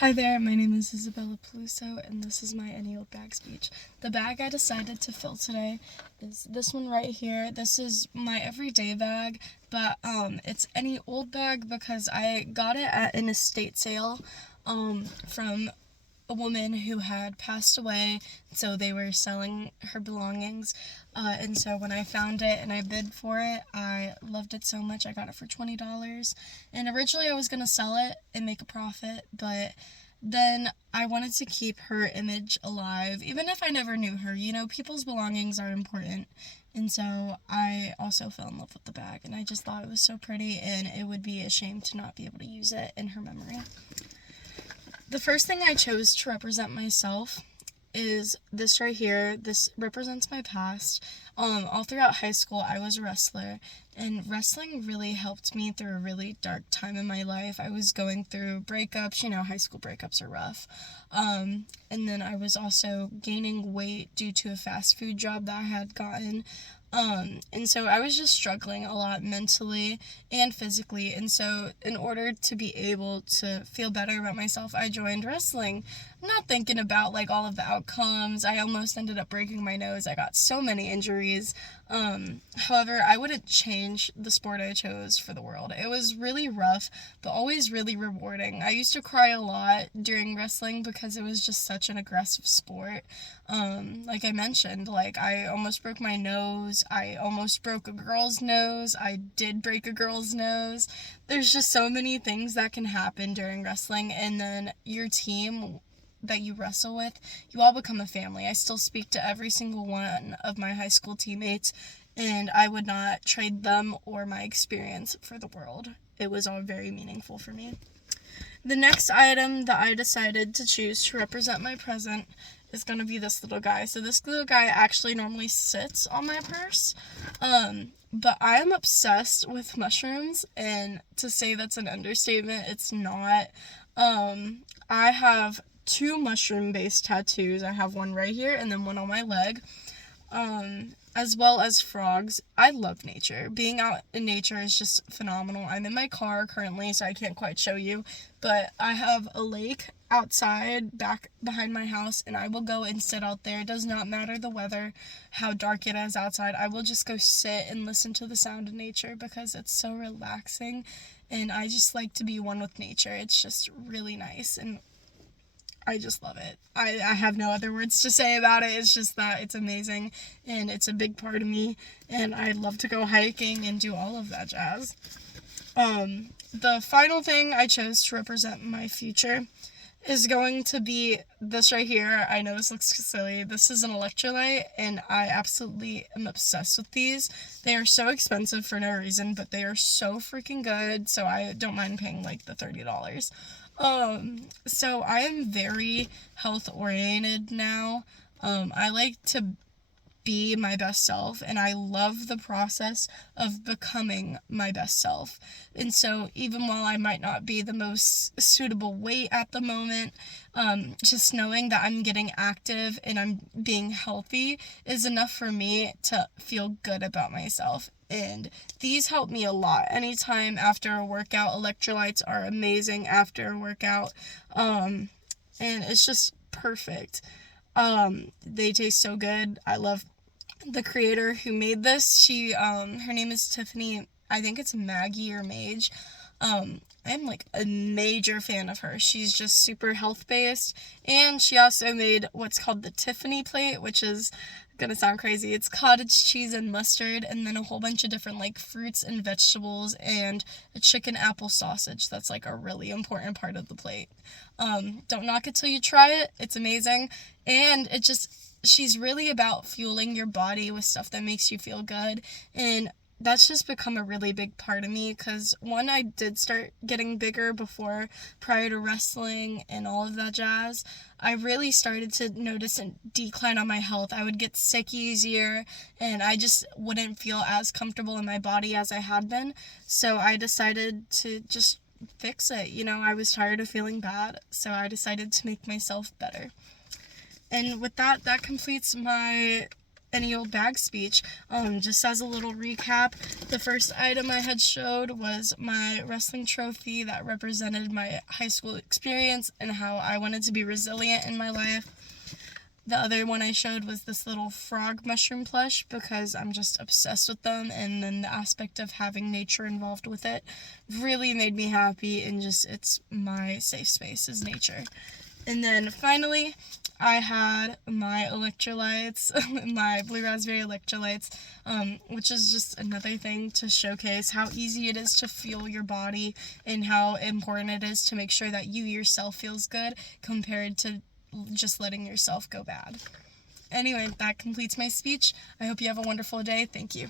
Hi there, my name is Isabella Peluso, and this is my Any Old Bag speech. The bag I decided to fill today is this one right here. This is my everyday bag, but it's any old bag because I got it at an estate sale from a woman who had passed away, so they were selling her belongings, and so when I found it and I bid for it, I loved it so much. I got it for $20, and originally I was going to sell it and make a profit, but then I wanted to keep her image alive, even if I never knew her. You know, people's belongings are important, and so I also fell in love with the bag, and I just thought it was so pretty, and it would be a shame to not be able to use it in her memory. The first thing I chose to represent myself is this right here. This represents my past. All throughout high school, I was a wrestler, and wrestling really helped me through a really dark time in my life. I was going through breakups. You know, high school breakups are rough. And then I was also gaining weight due to a fast food job that I had gotten. And so I was just struggling a lot mentally and physically. And so in order to be able to feel better about myself, I joined wrestling. Not thinking about like all of the outcomes. I almost ended up breaking my nose. I got so many injuries. However, I wouldn't change the sport I chose for the world. It was really rough, but always really rewarding. I used to cry a lot during wrestling because it was just such an aggressive sport. Like I mentioned, like I almost broke my nose. I almost broke a girl's nose. I did break a girl's nose. There's just so many things that can happen during wrestling, and then your team that you wrestle with, you all become a family. I still speak to every single one of my high school teammates, and I would not trade them or my experience for the world. It was all very meaningful for me. The next item that I decided to choose to represent my present is going to be this little guy. So this little guy actually normally sits on my purse, but I am obsessed with mushrooms, and to say that's an understatement, it's not. I have two mushroom-based tattoos. I have one right here and then one on my leg, as well as frogs. I love nature. Being out in nature is just phenomenal. I'm in my car currently, so I can't quite show you, but I have a lake outside back behind my house, and I will go and sit out there. It does not matter the weather, how dark it is outside. I will just go sit and listen to the sound of nature because it's so relaxing, and I just like to be one with nature. It's just really nice, and I just love it. I have no other words to say about it. It's just that it's amazing, and it's a big part of me, and I love to go hiking and do all of that jazz. The final thing I chose to represent my future is going to be this right here. I know this looks silly. This is an electrolyte, and I absolutely am obsessed with these. They are so expensive for no reason, but they are so freaking good, so I don't mind paying like the $30. So I am very health oriented now. I like to be my best self, and I love the process of becoming my best self. And so even while I might not be the most suitable weight at the moment, just knowing that I'm getting active and I'm being healthy is enough for me to feel good about myself. And these help me a lot. Anytime after a workout, electrolytes are amazing after a workout. And it's just perfect. They taste so good. I love the creator who made this. Her name is Tiffany. I think it's Maggie or Mage. I'm like a major fan of her. She's just super health based, and she also made what's called the Tiffany plate, which is gonna sound crazy. It's cottage cheese and mustard, and then a whole bunch of different like fruits and vegetables, and a chicken apple sausage. That's like a really important part of the plate. Don't knock it till you try it. It's amazing, and she's really about fueling your body with stuff that makes you feel good, and that's just become a really big part of me because one, I did start getting bigger prior to wrestling and all of that jazz. I really started to notice a decline on my health. I would get sick easier, and I just wouldn't feel as comfortable in my body as I had been. So I decided to just fix it. You know, I was tired of feeling bad, so I decided to make myself better. And with that completes my any old bag speech. Just as a little recap, the first item I had showed was my wrestling trophy that represented my high school experience and how I wanted to be resilient in my life. The other one I showed was this little frog mushroom plush because I'm just obsessed with them, and then the aspect of having nature involved with it really made me happy, and just it's my safe space is nature. And then finally, I had my electrolytes, my blue raspberry electrolytes, which is just another thing to showcase how easy it is to fuel your body and how important it is to make sure that you yourself feels good compared to just letting yourself go bad. Anyway, that completes my speech. I hope you have a wonderful day. Thank you.